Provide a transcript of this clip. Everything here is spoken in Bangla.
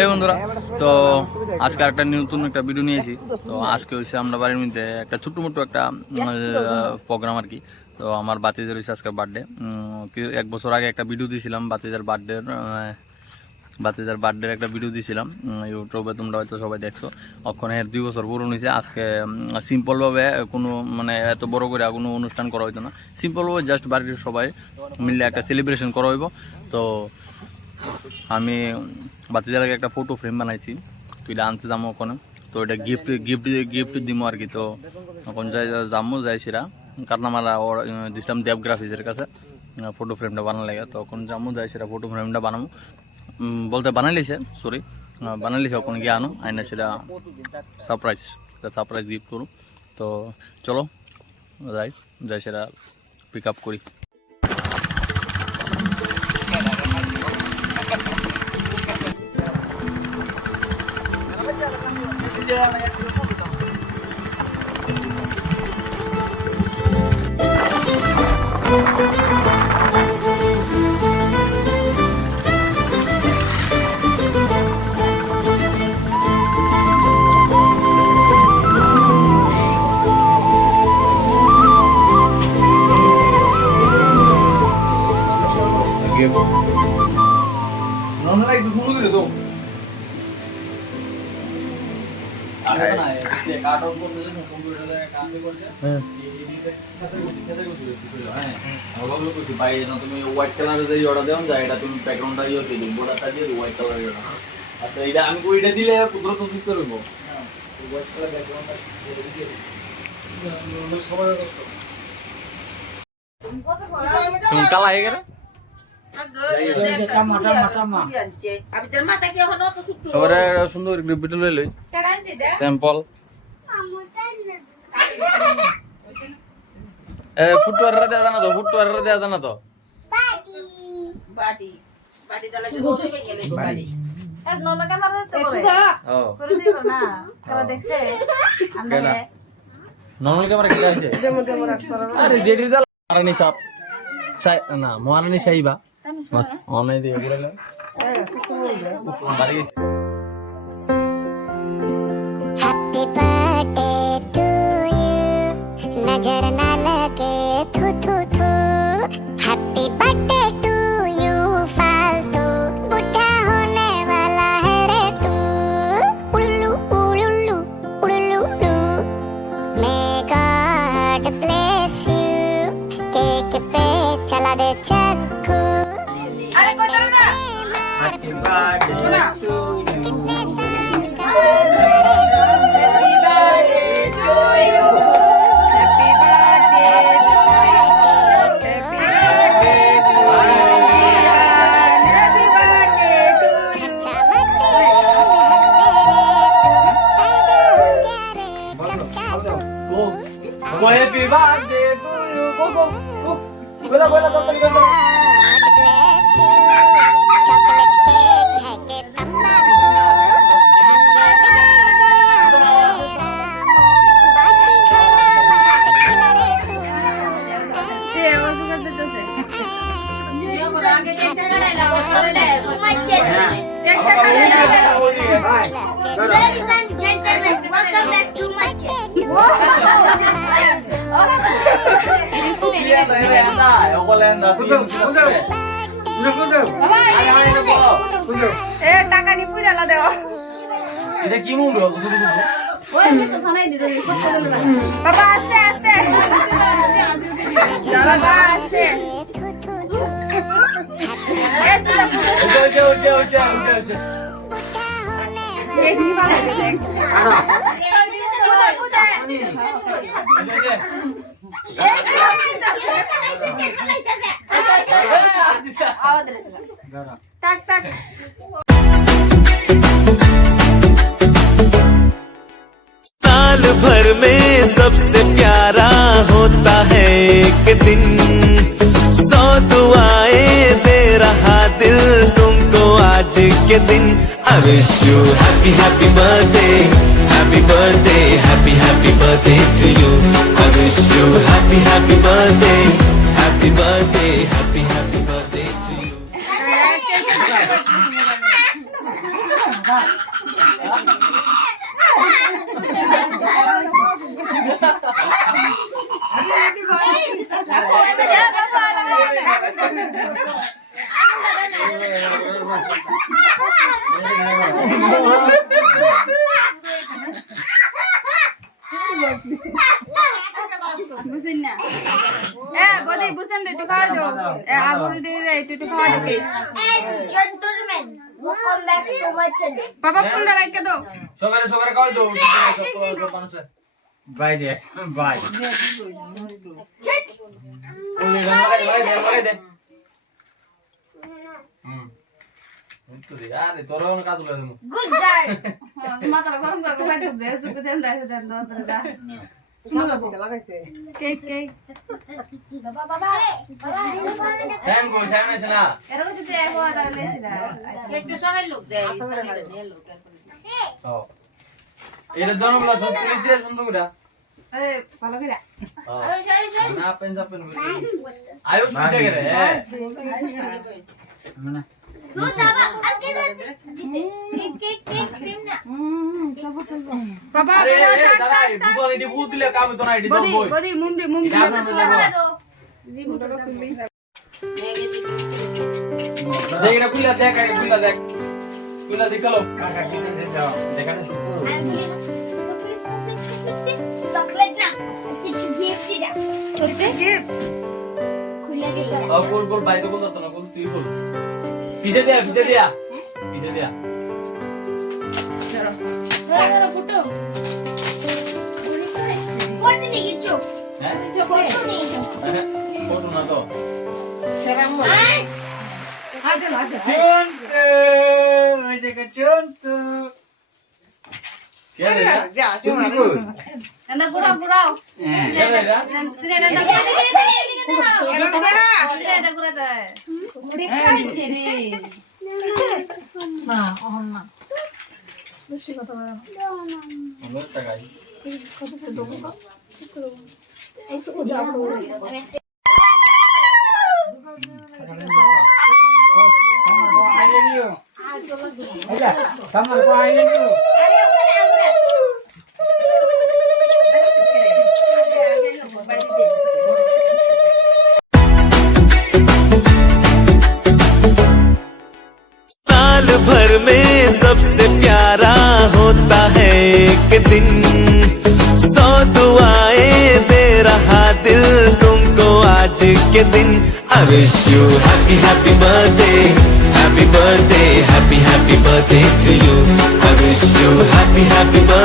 এই বন্ধুরা, তো আজকে একটা নতুন একটা ভিডিও নিয়েছি। তো আজকে হচ্ছে আমরা বাড়ির মধ্যে একটা ছোট্ট মোটো একটা প্রোগ্রাম আর কি। তো আমার বাতিজার হচ্ছে আজকে বার্থডে। 1 বছর আগে একটা ভিডিও দিয়েছিলাম বাতিজার বার্থডের একটা ভিডিও দিয়েছিলাম ইউটিউবে, তোমরা হয়তো সবাই দেখছো। ওখানে 2 বছর পূরণ হয়েছে। আজকে সিম্পলভাবে কোনো মানে এত বড় করে কোনো অনুষ্ঠান করা হইতো না, সিম্পলভাবে জাস্ট বাড়ির সবাই মিলে একটা সেলিব্রেশন করা হইব। তো আমি বাতিজার আগে একটা ফটো ফ্রেম বানাইছি, তুই আনতে যাবো ওখানে। তো এটা গিফট দিব আর কি। তো এখন যাই সেরা, কারণ আমরা দিছিলাম দেব গ্রাফিক্সের কাছে ফটো ফ্রেমটা বানানো লাগে। তো এখন যাবো যাই সেটা ফটো ফ্রেমটা বানাবো, বলতে বানাইলিছে বানাইলিছে ওখানে গিয়ে আনো আইনা সেটা সারপ্রাইজ গিফট করুন। তো চলো যাই সেটা পিক আপ করি। তুমি হোয়াইট কালারের যে অর্ডার দেও যা, এটা তুমি ব্যাকগ্রাউন্ডটা ইয়ে দিয়ে দিও, বর্ডারটা দিয়ে হোয়াইট কালারের। আচ্ছা, এটা আমি ওইটা দিলে পুরো তো ঠিক করব। হোয়াইট কালার ব্যাকগ্রাউন্ডটা দিয়ে দিও সবাই কষ্ট। তুমি কালা হয়ে গেল সবার সুন্দর ভিডিও লই স্যাম্পল। ফুটওয়ার দেওয়া জানা তো, ফুটওয়ার দেওয়া জানা তো। নর্মাল ক্যামেরা কি আছে? আরে যে রিজাল্ট মারানি সাপ না মারানি সাইবা বাস অনলাইন দিয়ে পুরো বাড়ি গেছে। हैप्पी बर्थडे टू यू नजर ना लगे थू थू थू हैप्पी बर्थडे टू यू फालतू बुढ़ा होने वाला है रे तू उल्लू उल्लू उल्लू may God bless you cake पे चला दे चक्कू अरे कोई तरह ना हैप्पी बर्थडे टू कितने साल का Happy birthday to you. Go. Bola, chocolate cake है के तम्मा खा के बिगड़ गया मेरा बासी खाना मत खिला रे तू ये वो सुगर देते से ये को आगे देखते रहेगा वो करे दे मच्छे देखते रहेगा वो दी है भाई ladies and gentlemen welcome back to my channel ये तो है ना ओकोलेंदा सुंदर এ টাকা নি পুরালা দেও। এটা কি মুভ হবে? ওই তো ছানাই দিতে ফটো দিল না বাবা। আস্তে আস্তে বাবা আস্তে উঠে দেখনি ভালো দেখ আরো साल भर में सबसे प्यारा होता है एक दिन 100 दुआएं दे रहा दिल तुमको आज के दिन I wish you happy happy birthday happy birthday happy happy birthday to you I wish you happy happy birthday happy birthday happy happy birthday to you বুঝিন না বদি বুঝেন রে একটু খাওয়া দাও আবুর রে একটু খাওয়া দাও Gentlemen, welcome back to my channel. বাবা ফুলটা রাখকে দাও সবাই খাওয়াই দাও সব মানুষের বাই দে বাই ওলে লাগাই দে তো দে আরে তোর কোন কাজ হলো দেবো Good guy. মাথাটা গরম করে ভাই তো দেও সুকে দেন দাও দেন দাও কেক কেক ফ্যান কো ফ্যান আছে না এর কাছে তো একবার আইলেছিলা একটু সবাই লোক দেয় নিয়ে লোক ও এটা দনমলা সব পুলিশের সুন্দর করে আরে ভালো করে না পেন পেন আয়ুষ মিটে গেলে No, Daba, I'm gonna বাবা আরে দাদা বুঝল এটি বুঝ দিলে কাম তো না এটি বদি দম বই বদি মুন্ডি এটা আপনাদের দেবো দেখ এটা কুইলা দেখ আগে কুইলা দেখ কুইলা দেখালো কাকা কিনে দে দাও দেখাতে শুরু chocolate na. It's gift dida. Gift Khule dida. ও গোল গোল বাইতে গোল তো না গোল তুই গোল পিছে দিয়া ফুটো What did you get you? হ্যাঁ What did you get? Photo না তো কে রে তুমি কই এন্ড গুড়াও গুড়াও কে রে এটা গুড়া দেয় মুড়ি খাইছে রে আমরা টাকাই साल भर में सबसे प्यारा होता है एक दिन 100 दुआएं दे रहा दिल तुमको आज के दिन I wish you happy birthday happy birthday happy birthday to you I wish you happy birthday